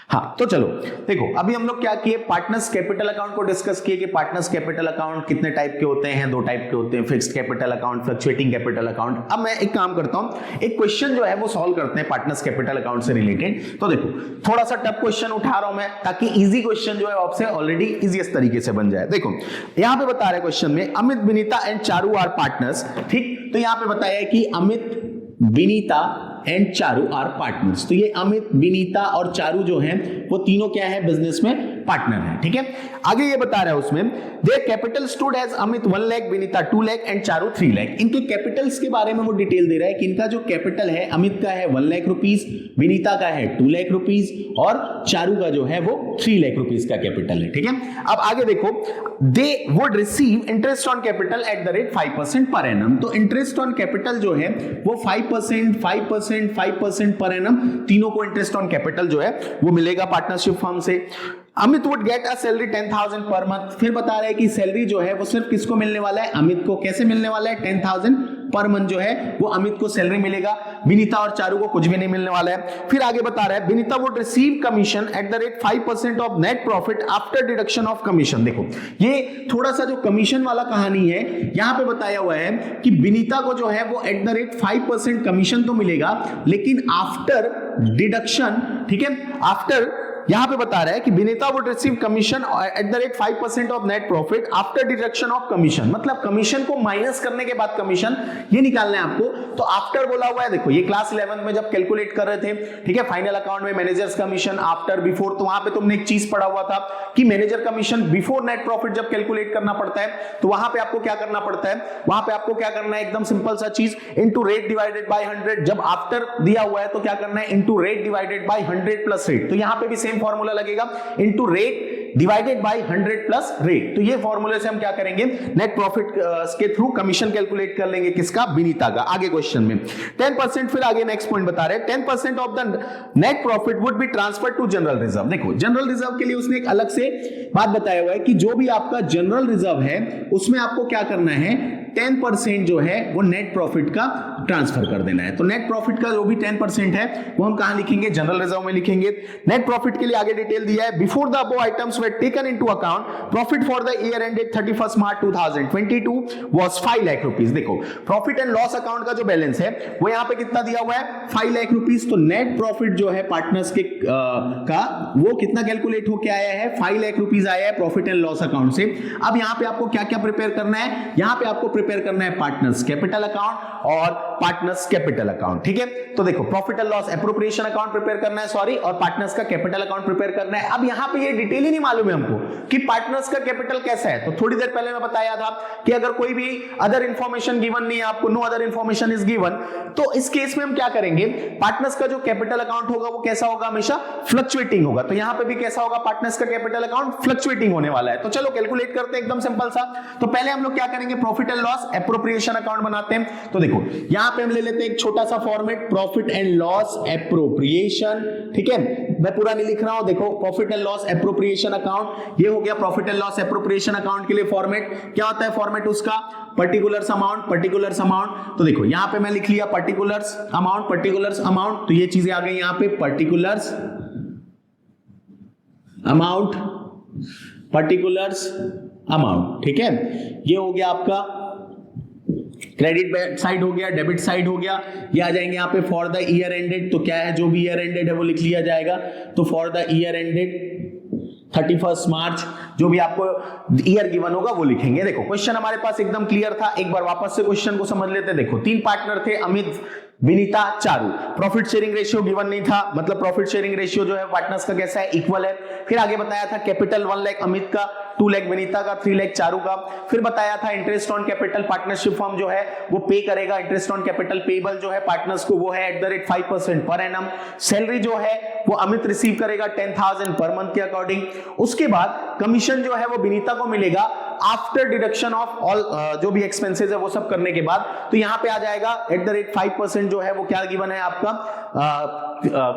हाँ तो चलो देखो अभी हम लोग क्या किए, पार्टनर्स कैपिटल अकाउंट को डिस्कस किए कि पार्टनर्स कैपिटल अकाउंट कितने टाइप के होते हैं, दो टाइप के होते हैं, fixed capital account, fluctuating capital account. अब मैं एक काम करता हूं, एक क्वेश्चन जो है वो सॉल्व करते हैं पार्टनर्स कैपिटल अकाउंट से रिलेटेड। तो देखो थोड़ा सा टफ क्वेश्चन उठा रहा हूं मैं ताकि इजी क्वेश्चन जो है आपसे ऑलरेडी इजीएस्ट तरीके से बन जाए। देखो यहां पे बता रहे क्वेश्चन में Amit, Vinita and Charu are partners, ठीक। तो यहां पे बताया है कि Amit, Vinita and Charu are partners. तो ये अमित, विनीता और चारू जो हैं वो तीनों क्या है, बिजनेस में पार्टनर है, ठीक है। आगे ये बता रहा है उसमें their capital stood as Amit 1 lakh, Vinita 2 lakh and Charu 3 lakh. इनके कैपिटल्स के बारे में वो डिटेल दे रहा है कि इनका जो कैपिटल है अमित का है 1 लाख रुपीस, विनीता का है 2 लाख रुपीस और चारू का जो है वो 3 लाख रुपीस का कैपिटल है, ठीक है। अब आगे देखो, they would receive interest on capital at the rate 5% per annum. तो इंटरेस्ट ऑन कैपिटल जो है वो 5% पर एनम, तीनों को इंटरेस्ट ऑन कैपिटल जो है वो मिलेगा पार्टनरशिप फर्म से। Amit would get a salary 10,000 per month. फिर बता रहा है कि सैलरी जो है वो सिर्फ किसको मिलने वाला है, अमित को। कैसे मिलने वाला है, 10,000 पर मंथ जो है वो अमित को सैलरी मिलेगा, विनीता और चारू को कुछ भी नहीं मिलने वाला है। फिर आगे बता रहा है Vinita would receive commission at the rate 5% of net profit after deduction of commission. देखो ये थोड़ा सा जो कमीशन वाला कहानी है यहां पे बताया हुआ है कि विनीता को जो है वो एट द रेट 5% कमीशन तो मिलेगा, लेकिन आफ्टर डिडक्शन, ठीक है, आफ्टर, यहां पे बता रहा है कि Vinita would receive commission at the rate 5% of net profit after deduction of commission. मतलब कमीशन को माइनस करने के बाद कमीशन ये निकालना है आपको। तो आफ्टर बोला हुआ है, देखो ये क्लास 11th में जब कैलकुलेट कर रहे थे, ठीक है, फाइनल अकाउंट में मैनेजर्स कमीशन आफ्टर बिफोर, तो वहां पे तुमने एक चीज पढ़ा हुआ था कि manager commission before net profit जब कैलकुलेट करना पड़ता है तो वहां पे आपको क्या करना पड़ता है, वहां पे आपको क्या करना है, एकदम सिंपल सा चीज, इनटू रेट डिवाइडेड बाय 100। जब आफ्टर दिया हुआ है तो क्या करना है, into rate divided by 100 plus rate. तो यहां पे भी सेम फॉर्मूला लगेगा, into rate divided by 100 plus rate. तो ये फॉर्मूले से हम क्या करेंगे, नेट प्रॉफिट के थ्रू कमीशन कैलकुलेट कर लेंगे, किसका, विनीता का। आगे क्वेश्चन में 10%, फिर आगे नेक्स्ट पॉइंट बता रहे हैं 10% of the net profit would be transfer to general reserve. देखो जनरल रिजर्व के लिए उसने एक अलग से बात बताया हुआ है कि जो भी आपका जनरल रिजर्व है उसमें आपको क्या करना है, 10% जो है वो नेट प्रॉफिट का ट्रांसफर कर देना है। तो नेट प्रॉफिट का जो भी 10% है वो हम कहां लिखेंगे, जनरल रिजर्व में लिखेंगे। नेट प्रॉफिट के लिए आगे डिटेल दिया है, before the above items were taken into account, profit for the year ended 31 March 2022 was 5 lakh rupees. देखो प्रॉफिट एंड लॉस अकाउंट का जो बैलेंस है वो यहां पे कितना दिया हुआ है, 5 लाख रुपीस। तो नेट प्रॉफिट जो है पार्टनर्स के का वो कितना कैलकुलेट होके आया है, 5 लाख रुपीस आया है प्रॉफिट एंड लॉस अकाउंट से। अब यहां पे आपको क्या क्या प्रिपेयर करना है, यहां पे आपको प्रिपेयर करना है पार्टनर्स कैपिटल अकाउंट और पार्टनर्स कैपिटल अकाउंट, ठीक है। तो देखो profit and loss appropriation account prepare करना है, सॉरी, और पार्टनर्स का कैपिटल अकाउंट प्रिपेयर करना है। अब यहां पे ये डिटेल ही नहीं मालूम है हमको कि पार्टनर्स का कैपिटल कैसा है। तो थोड़ी देर पहले मैं बताया था कि अगर कोई भी अदर इंफॉर्मेशन गिवन नहीं है आपको, no other information is given, तो इस केस में हम क्या करेंगे, पार्टनर्स का जो कैपिटल अकाउंट होगा वो कैसा होगा, हमेशा फ्लक्चुएटिंग होगा। तो यहां पे भी कैसा होगा, पार्टनर्स का कैपिटल अकाउंट फ्लक्चुएटिंग होने वाला है। तो चलो कैलकुलेट करते हैं एकदम सिंपल सा। तो पहले हम लोग क्या करेंगे, profit and loss appropriation account बनाते हैं। तो देखो यहां पे हम ले लेते हैं एक छोटा सा format, profit and loss appropriation, ठीक है। मैं पूरा नहीं लिख रहा हूं, देखो profit and loss appropriation account, ये हो गया profit and loss appropriation account के लिए फॉर्मेट। क्या होता है फॉर्मेट उसका, पर्टिकुलर्स अमाउंट। तो देखो यहां पे मैं लिख लिया पर्टिकुलर्स अमाउंट, तो ये चीजें आ गई यहां पे, पर्टिकुलर्स अमाउंट, ठीक है। ये हो गया आपका क्रेडिट साइड हो गया, डेबिट साइड हो गया। ये आ जाएंगे यहाँ पे फॉर द ईयर एंडेड, तो क्या है, जो भी ईयर एंडेड है वो लिख लिया जाएगा। तो फॉर द ईयर एंडेड 31 मार्च, जो भी आपको ईयर गिवन होगा वो लिखेंगे। देखो क्वेश्चन हमारे पास एकदम क्लियर था, एक बार वापस से क्वेश्चन को समझ लेते हैं। देखो 3 पार्टनर थे, Amit, Vinita, Charu. Profit sharing ratio given नहीं था, मतलब प्रॉफिट शेयरिंग रेशियो जो है पार्टनर्स का कैसा है, इक्वल है। फिर आगे बताया था कैपिटल 1 लाख अमित का, 2 लाख विनीता का, 3 लाख चारू का। फिर बताया था interest on capital partnership firm जो है वो पे करेगा, इंटरेस्ट ऑन कैपिटल पेबल जो है पार्टनर्स को वो है at the rate 5% per annum. Salary जो है वो अमित रिसीव करेगा 10,000 पर मंथ के अकॉर्डिंग। उसके बाद कमीशन जो है वो विनीता को मिलेगा आफ्टर डिडक्शन ऑफ ऑल जो भी एक्सपेंसेस है वो सब करने के बाद। तो यहां पे आ जाएगा एट द रेट 5% जो है वो क्या गिवन है आपका,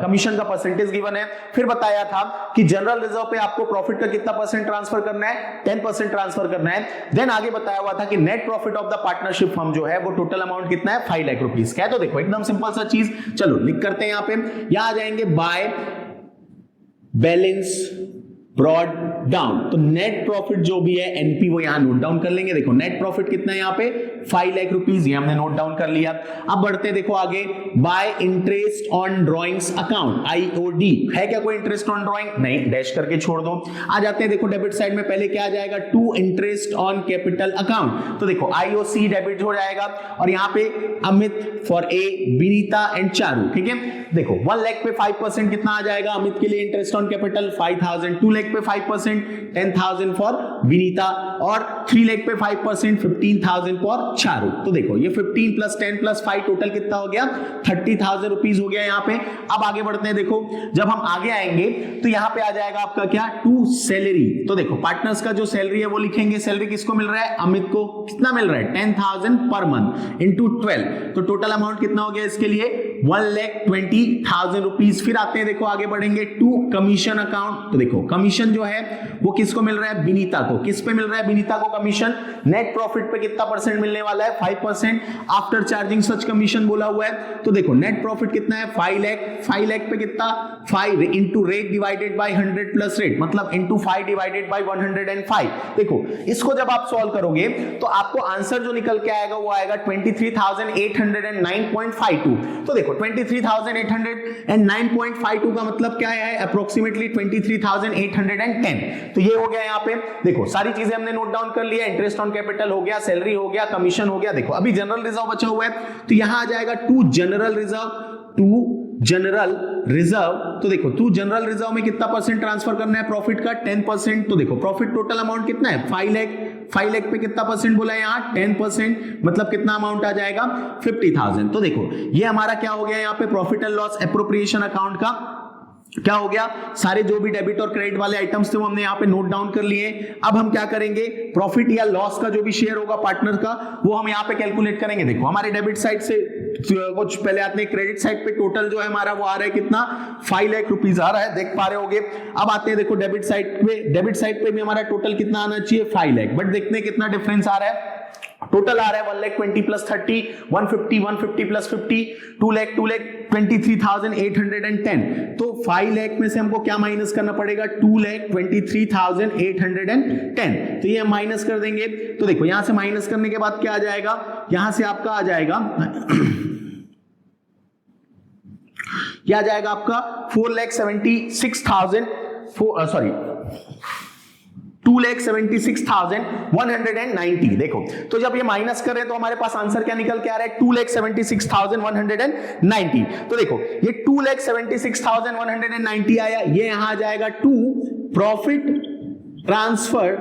कमीशन का परसेंटेज गिवन है। फिर बताया था कि जनरल रिजर्व पे आपको प्रॉफिट का कितना परसेंट ट्रांसफर करना है, 10% ट्रांसफर करना है। देन आगे बताया हुआ था कि net profit of the partnership firm जो है वो टोटल अमाउंट कितना है, 5 लाख रुपीस का है। तो देखो एकदम सिंपल सा चीज, चलो लिख करते हैं। यहां पे यहां आ जाएंगे बाय बैलेंस ब्रॉड डाउन। तो नेट प्रॉफिट जो भी है एनपी वो यहां नोट डाउन कर लेंगे। देखो नेट प्रॉफिट कितना है यहां पे, 5 लाख रुपीस, ये हमने नोट डाउन कर लिया। अब बढ़ते हैं, देखो आगे, bye interest on drawings account, IOD. है क्या कोई इंटरेस्ट ऑन ड्रॉइंग, नहीं, डैश करके छोड़ दो। आ जाते हैं, देखो डेबिट साइड में पहले क्या आ जाएगा, to interest on capital account. तो देखो आईओसी डेबिट हो जाएगा, और यहां पे Amit for A, Vinita and Charu, ठीक है। देखो 1 लाख पे 5% कितना आ जाएगा, अमित के लिए interest on capital 5,000, 2 lakh lakh पे 5% 10,000 फॉर विनीता, और 3 लाख पे 5% 15,000 फॉर चारू। तो देखो ये 15 प्लस 10 प्लस 5 टोटल कितना हो गया, 30,000 रुपीज हो गया यहाँ पे। अब आगे बढ़ते हैं, देखो जब हम आगे आएंगे तो यहाँ पे आ जाएगा आपका क्या, टू सैलरी। तो देखो पार्टनर्स का जो सैलरी है वो लिखेंगे, सैलरी किसको मिल रहा है, अमित को। कितना मिल रहा है, 10,000 पर मंथ इंटू 12, तो टोटल अमाउंट कितना हो गया इसके लिए, 1,20,000 रुपीज। फिर आते हैं, देखो आगे बढ़ेंगे टू कमीशन अकाउंट। तो देखो कमीशन जो है वो किसको मिल रहा है, विनीता को। किस पे मिल रहा है, विनीता को कमीशन। नेट प्रॉफिट पे कितना परसेंट मिलने वाला है, 5% आफ्टर चार्जिंग सच कमीशन बोला हुआ है। तो देखो नेट प्रॉफिट कितना है, 5 लाख। 5 लाख पे कितना, 5 into rate divided by 100 plus rate, मतलब इंटू 5 डिवाइडेड बाय 105। देखो इसको जब आप सॉल्व करोगे तो आपको आंसर जो निकल के आएगा वो आएगा 23,809.52। तो देखो 23,809.52 का मतलब क्या है, अप्रोक्सीमेटली 23,810। तो ये हो गया यहाँ पे। देखो सारी चीजें हमने नोट डाउन कर लिया, इंटरेस्ट ऑन कैपिटल हो गया, सैलरी हो गया, कमीशन हो गया। देखो अभी जनरल रिजर्व बचा हुआ है, तो यहां आ जाएगा to general reserve, to general reserve. तो देखो टू जनरल रिजर्व में कितना परसेंट ट्रांसफर करना है प्रॉफिट का, 10%। तो देखो प्रॉफिट टोटल अमाउंट कितना है, 5 लाख। 5 लाख पे कितना परसेंट बोला है यहाँ, 10%, मतलब कितना अमाउंट आ जाएगा, 50,000। तो देखो ये हमारा क्या हो गया यहाँ पे, profit and loss appropriation account का क्या हो गया, सारे जो भी डेबिट और क्रेडिट वाले आइटम्स थे वो हमने यहाँ पे नोट डाउन कर लिए। अब हम क्या करेंगे, प्रॉफिट या लॉस का जो भी शेयर होगा पार्टनर का वो हम यहाँ पे कैलकुलेट करेंगे। देखो हमारे डेबिट साइड से कुछ पहले आते हैं, क्रेडिट साइड पे टोटल जो है हमारा वो आ रहा है कितना, 5 लाख रुपीज आ रहा है, देख पा रहे होगे। अब आते हैं देखो डेबिट साइड पे, डेबिट साइड पे भी हमारा टोटल कितना आना चाहिए, 5 लाख, बट देखते हैं कितना डिफरेंस आ रहा है। टोटल आ रहा है 1,20,000 प्लस 30, 150 प्लस 50, 2 लाख 23,810। तो 5 लाख में से हमको क्या माइनस करना पड़ेगा, 2,23,810। तो ये हम माइनस कर देंगे। तो देखो यहां से माइनस करने के बाद क्या आ जाएगा, यहां से आपका आ जाएगा क्या आ जाएगा आपका 4,76,000, सॉरी 2,76,190। देखो तो जब ये माइनस कर रहे हैं तो हमारे पास आंसर क्या निकल के आ रहा है, 2,76,190। तो देखो ये 2,76,190 आया, ये यहां आ जाएगा to profit transfer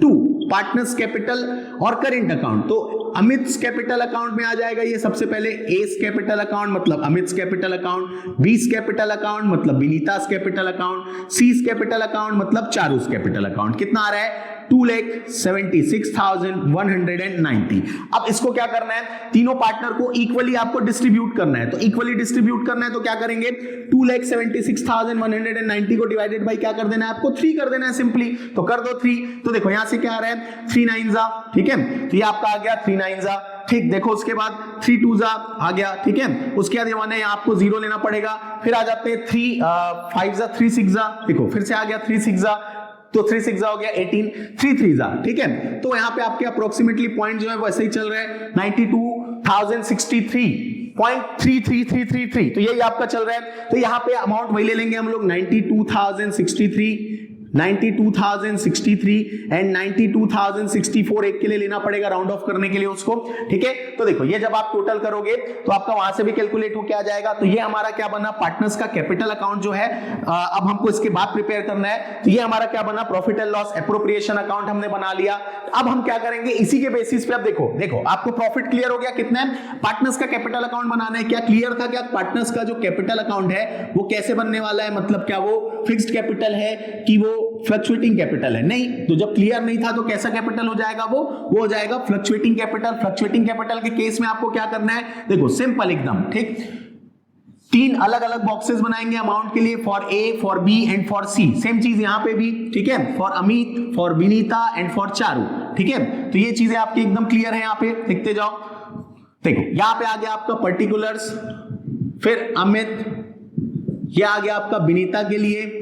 to partners capital और करेंट अकाउंट। तो अमित्स कैपिटल अकाउंट में आ जाएगा ये सबसे पहले एस कैपिटल अकाउंट मतलब Amit's capital account, B's capital account मतलब Vinita's capital account, C's capital account मतलब चारूस कैपिटल अकाउंट। कितना आ रहा है, 2,76,190। अब इसको क्या करना है, तीनों पार्टनर को इक्वली आपको डिस्ट्रीब्यूट करना है। तो इक्वली डिस्ट्रीब्यूट करना है तो क्या करेंगे, 2,76,190 को डिवाइडेड बाय क्या कर देना है आपको, 3 कर देना है सिंपली। तो कर दो 3। तो देखो यहां से क्या आ रहा है, 3 9 जा, ठीक है। तो ये आपका आ गया 3 9 जा, ठीक। देखो उसके बाद 3 2 जा आ गया, ठीक है। उसके बाद ये आपको 0 लेना पड़ेगा। फिर आ जाते हैं 3 5 जा, 3 6 जा, देखो फिर से आ गया 3 6 जा, तो 3 6 जा हो गया 18, 3 3 जा, ठीक है। तो यहाँ पे आपके अप्रोक्सीमेटली पॉइंट जो है वैसे ही चल रहा है 92,063.33333। तो यही आपका चल रहा है। तो यहाँ पे अमाउंट वही ले लेंगे हम लोग, 92,063 एंड 92,064 एक के लिए लेना पड़ेगा राउंड ऑफ करने के लिए उसको, ठीक है। तो देखो ये जब आप टोटल करोगे तो आपका वहां से भी कैलकुलेट होके आ जाएगा। तो ये हमारा क्या बना, पार्टनर्स का कैपिटल अकाउंट जो है, अब हमको इसके बाद प्रिपेयर करना है। तो ये हमारा क्या बना, profit and loss appropriation account हमने बना लिया। अब हम क्या करेंगे, इसी के बेसिस पे अब देखो आपको प्रॉफिट क्लियर हो गया कितना है, पार्टनर्स का कैपिटल अकाउंट बनाना है। क्या क्लियर था क्या, पार्टनर्स का जो कैपिटल अकाउंट है वो कैसे बनने वाला है, मतलब क्या वो फिक्स्ड कैपिटल है कि वो फ्लक्चुएटिंग कैपिटल है, नहीं। तो जब क्लियर नहीं था तो कैसा कैपिटल हो जाएगा, वो हो जाएगा फ्लक्चुएटिंग कैपिटल। फ्लक्चुएटिंग कैपिटल के केस में आपको क्या करना है, देखो सिंपल एकदम, ठीक। 3 अलग अलग बॉक्सेस बनाएंगे अमाउंट के लिए, for A, for B and for C. Same चीज यहां पे भी, ठीक है, for Amit, for Vinita and for Charu, ठीक है। तो ये चीजें आपकी एकदम क्लियर है, यहां पे देखते जाओ। देखो यहां पे आ गया आपका पर्टिकुलर्स, फिर अमित, ये आ गया आपका विनीता के लिए,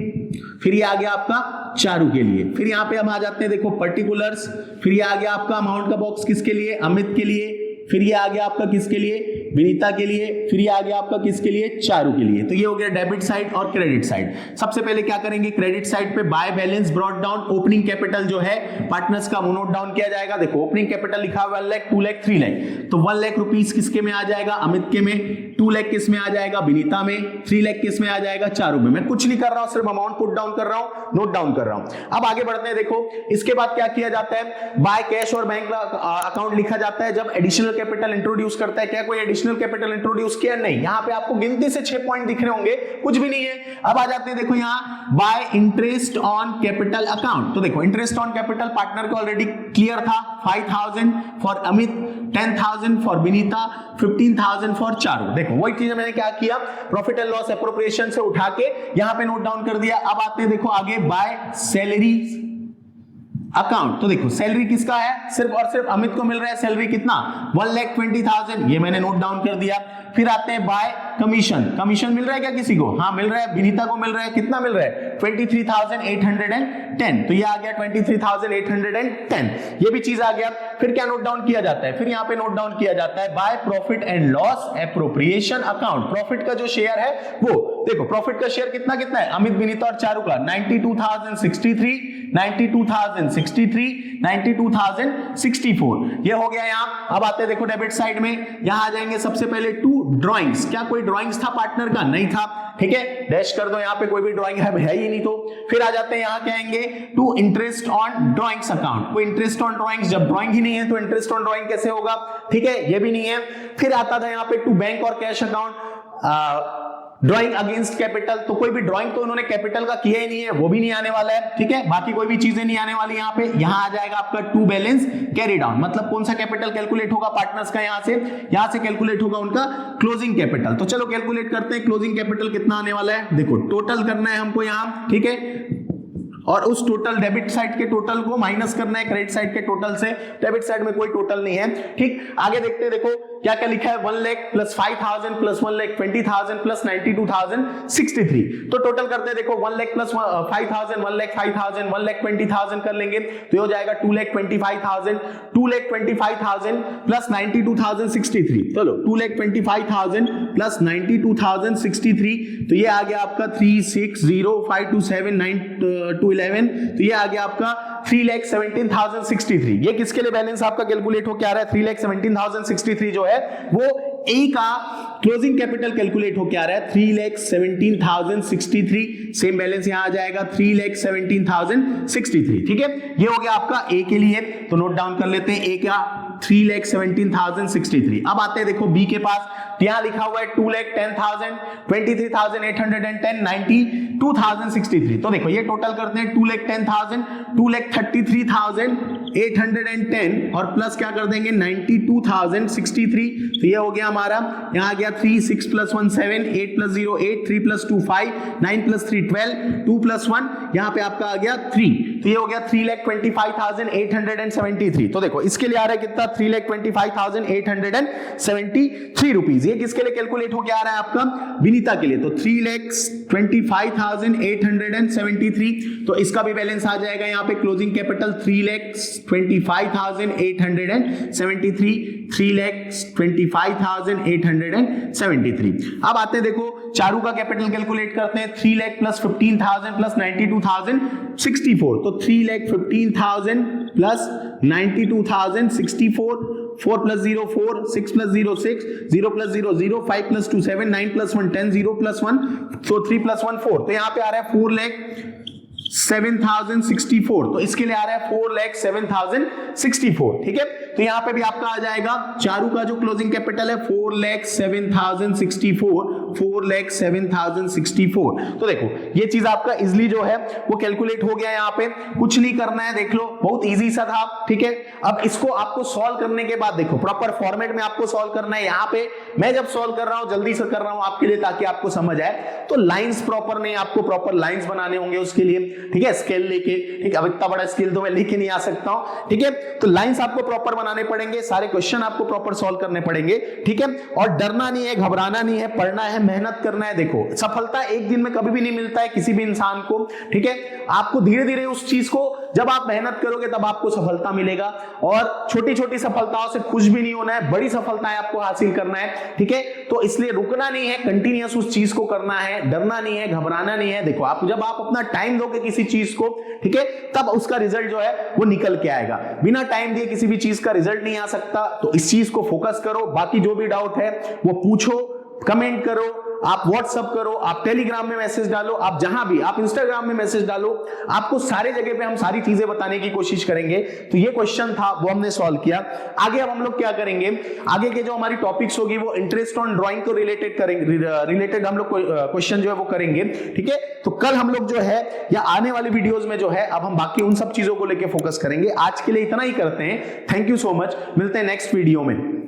फिर ये आ गया आपका चारू के लिए। फिर यहां पे हम आ जाते हैं, देखो पर्टिकुलर्स, फिर ये आ गया आपका अमाउंट का बॉक्स किसके लिए, अमित के लिए, फिर ये आ गया आपका किसके लिए, विनीता के लिए, फिर ये आ गया आपका किसके लिए, चारू के लिए। तो ये हो गया डेबिट साइड और क्रेडिट साइड। सबसे पहले क्या करेंगे, क्रेडिट साइड पे by balance brought down, opening capital जो है पार्टनर्स का वो नोट डाउन किया जाएगा। देखो ओपनिंग कैपिटल लिखा हुआ 1 लाख, 2 लाख, 3 लाख, तो 1 लाख रुपीस किसके में आ जाएगा, अमित के में, 2 लाख किस में आ जाएगा, विनीता में, 3 लाख किस में आ जाएगा, चारू में। मैं कुछ नहीं कर रहा हूं, सिर्फ अमाउंट पुट डाउन कर रहा हूं, नोट डाउन कर रहा हूं। अब आगे बढ़ते हैं। देखो इसके बाद क्या किया जाता है, बाय कैश और बैंक अकाउंट लिखा जाता है जब एडिशनल कैपिटल इंट्रोड्यूस करता है। क्या कोई एडिशनल कैपिटल इंट्रोड्यूस किया, नहीं। यहां पे आपको गिनती से 6 पॉइंट दिख रहे होंगे, कुछ भी नहीं है। अब आ जाते हैं, देखो यहां bye interest on capital account. तो देखो इंटरेस्ट ऑन कैपिटल पार्टनर को ऑलरेडी क्लियर था, 5000 for Amit, 10,000 for Vinita, 15,000 for Charu. देखो वही चीज मैंने क्या किया, प्रॉफिट एंड लॉस एप्रोप्रिएशन से उठा के यहां पे नोट डाउन कर दिया। अब आते हैं देखो आगे बाय सैलरी अकाउंट। तो देखो सैलरी किसका है, सिर्फ और सिर्फ अमित को मिल रहा है सैलरी कितना, 1,20,000, ये मैंने नोट डाउन कर दिया। फिर आते हैं बाय कमीशन, कमीशन मिल रहा है क्या किसी को, हाँ मिल रहा है, विनीता को मिल रहा है, कितना मिल रहा है, 23,810, तो ये आ गया 23,810, ये भी चीज आ गया। फिर क्या नोट डाउन किया जाता है, फिर यहाँ पे नोट डाउन किया जाता है bye profit and loss appropriation account. Profit का जो शेयर है वो देखो, प्रॉफिट का शेयर कितना कितना है, अमित, विनीता और चारू का 92,063, 92,063, 92,064, ये हो गया यहाँ। अब आते हैं देखो डेबिट साइड में, यहां आ जाएंगे सबसे पहले टू ड्राइंग्स। क्या कोई ड्राइंग्स था पार्टनर का, नहीं था, ठीक है, डैश कर दो, यहाँ पे कोई भी ड्राइंग है ही नहीं। तो फिर आ जाते हैं यहाँ क्या आएंगे, to interest on drawings account. कोई इंटरेस्ट ऑन ड्राइंग्स, जब ड्राइंग ही नहीं है तो इंटरेस्ट ऑन ड्राइंग कैसे होगा, ठीक है, ये भी नहीं है। फिर आता था यहाँ पे टू बैंक और cash account, drawing against capital, तो कोई भी ड्राइंग तो उन्होंने कैपिटल का किया ही नहीं है, वो भी नहीं आने वाला है, ठीक है, बाकी कोई भी चीजें नहीं आने वाली यहाँ पे। यहाँ आ जाएगा आपका टू बैलेंस कैरी डाउन, मतलब कौन सा कैपिटल कैलकुलेट होगा पार्टनर्स का, यहाँ से कैलकुलेट होगा उनका क्लोजिंग कैपिटल। तो चलो कैलकुलेट करते हैं क्लोजिंग कैपिटल कितना आने वाला है। देखो टोटल करना है हमको यहाँ, ठीक है, और उस टोटल डेबिट साइड के टोटल को माइनस करना है क्रेडिट साइड के टोटल से। डेबिट साइड में कोई टोटल नहीं है, ठीक। आगे देखते हैं, देखो क्या क्या लिखा है, 1 लाख प्लस 5,000 प्लस 1,20,000 प्लस 92,063, तो टोटल करते हैं। देखो 1 लाख प्लस 5,000, 1 लाख 5,000, 1,20,000 कर लेंगे तो हो जाएगा 2,25,000, 2,25,000 प्लस 92,063, चलो 2,25,000 प्लस 92,063, तो ये आ गया आपका 3,60,527,911, तो ये आ गया आपका 3,17,063। ये किसके लिए बैलेंस आपका कैलकुलेट हो क्या आ रहा है, 3,17,063 जो है वो ए का क्लोजिंग कैपिटल कैलकुलेट हो क्या आ रहा है, 3,17,063, सेम बैलेंस यहां आ जाएगा 3,17,063, ठीक है। ये हो गया आपका ए के लिए, तो नोट डाउन कर लेते हैं ए का 3,17,063। अब आते हैं देखो बी के पास, यहां लिखा हुआ है 2,10,000, 23,810, 92,063, तो देखो ये टोटल करते हैं 2,10,000, 2,33,810 और प्लस क्या कर देंगे 92,063, तो ये हो गया हमारा, यहां आ गया 3, 6 + 1 7, 8 + 0 8, 3 + 2 5, 9 + 3 12, 2 + 1 यहां पे आपका आ गया 3, तो ये हो गया 3,25,873। तो देखो इसके लिए आ रहा है कितना, 3,25,873 रुपीज। ये किसके लिए कैलकुलेट हो गया आ रहा है आपका, विनीता के लिए, तो 3,25,873, तो इसका भी बैलेंस आ जाएगा यहाँ पे क्लोजिंग कैपिटल 3,25,873, 3,25,873। अब आते हैं देखो चारू का कैपिटल कैलकुलेट करते हैं, 3 लाख प्लस 15,000 प्लस 92,064, तो 3,15,000 प्लस 92,064, 4 + 0 4, 6 + 0 6, 0 + 0 0, 5 + 2 7, 9 + 1 10, 0 + 1, तो 3 + 1 4, तो यहाँ पे आ रहा है 4,07,064, तो इसके लिए आ रहा है 4,07,064, ठीक है। तो यहां पे भी आपका आ जाएगा चारू का जो क्लोजिंग कैपिटल है 4,07,064, 4,07,064, तो देखो ये चीज आपका इजीली जो है वो कैलकुलेट हो गया। यहाँ पे कुछ नहीं करना है, देख लो बहुत इजी सा था, ठीक है। अब इसको आपको सॉल्व करने के बाद देखो प्रॉपर फॉर्मेट में आपको सॉल्व करना है। यहाँ पे मैं जब सॉल्व कर रहा हूं जल्दी से कर रहा हूं आपके लिए ताकि आपको समझ आए, तो लाइंस प्रॉपर नहीं, आपको प्रॉपर लाइंस बनाने होंगे उसके लिए, ठीक है, स्केल लेके, ठीक है। अब इतना बड़ा स्केल तो मैं लेके नहीं आ सकता हूं, ठीक है, तो लाइंस आपको प्रॉपर बनाने पड़ेंगे, सारे क्वेश्चन आपको प्रॉपर सॉल्व करने पड़ेंगे, ठीक है। और डरना नहीं है, घबराना नहीं है, पढ़ना है, है, मेहनत करना है। देखो सफलता एक दिन में कभी भी नहीं मिलता है किसी भी इंसान को, ठीक है। आपको धीरे धीरे उस चीज को, जब आप मेहनत करोगे तब आपको सफलता मिलेगा। और छोटी छोटी सफलताओं से खुश भी नहीं होना है, बड़ी सफलताएं आपको हासिल करना है, ठीक है। तो इसलिए रुकना नहीं है, कंटिन्यूअस उस चीज को करना है, डरना नहीं है, घबराना नहीं है। देखो आप जब आप अपना टाइम दोगे किसी चीज को, ठीक है, तब उसका रिजल्ट जो है वो निकल के आएगा। बिना टाइम दिए किसी भी चीज का रिजल्ट नहीं आ सकता। तो इस चीज को फोकस करो। बाकी जो भी डाउट है वो पूछो, कमेंट करो, आप व्हाट्सएप करो, आप टेलीग्राम में मैसेज डालो, आप जहां भी, आप इंस्टाग्राम में मैसेज डालो, आपको सारे जगह पे हम सारी चीजें बताने की कोशिश करेंगे। तो ये क्वेश्चन था, वो हमने सॉल्व किया। आगे अब हम लोग क्या करेंगे, आगे के जो हमारी टॉपिक्स होगी वो इंटरेस्ट ऑन ड्राइंग को रिलेटेड करेंगे, रिलेटेड हम लोग क्वेश्चन जो है वो करेंगे, ठीक है। तो कल हम लोग जो है या आने वाली वीडियोस में जो है अब हम बाकी उन सब चीजों को लेकर फोकस करेंगे। आज के लिए इतना ही करते हैं। थैंक यू सो मच, मिलते हैं नेक्स्ट वीडियो में।